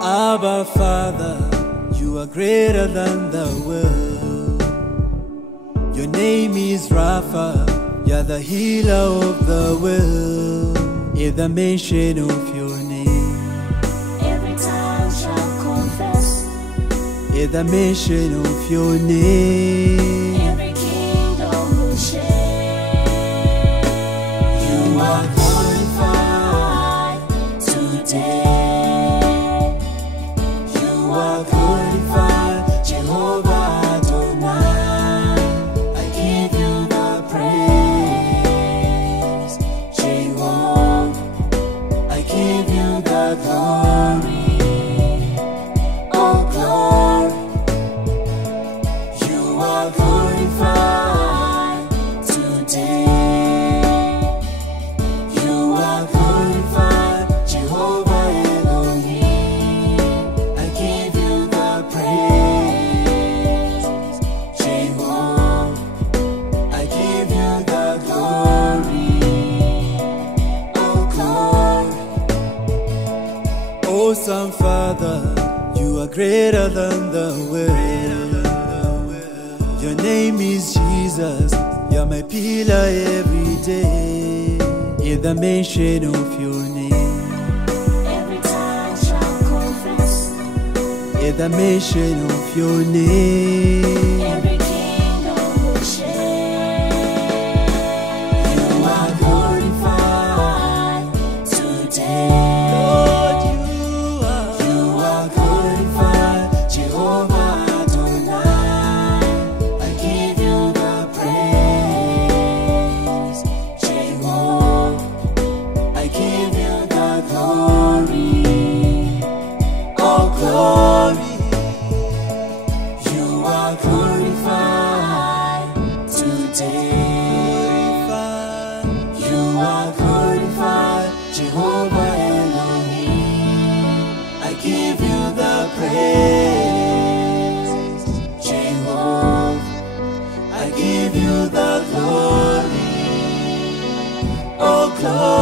Abba Father, you are greater than the world. Your name is Rapha, you're the healer of the world. In the mention of your name, every tongue shall confess. In the mention of your name, Every kingdom will shake. you are Glorified today. You are glorified, Jehovah Adonai. I give you the praise, Jehovah. I give you the glory. Oh, glory. You are glorified Today, You are glorified, Jehovah Elohim. I give you the praise, Jehovah, I give you the glory. oh, glory. Awesome Father, you are greater than the world. Your name is Jesus, you're my pillar every day. In the mention of your name, Every tongue shall confess. in the mention of your name, Every kingdom will shake. you are Glorified today. Lord, you are glorified, Jehovah Adonai. I give you the praise, Jehovah. I give you the glory. Oh, glory. You are Glorified today. glorified. You are Glorified, Jehovah Elohim. I give you the praise, Jehovah. I give you the glory. Oh, glory.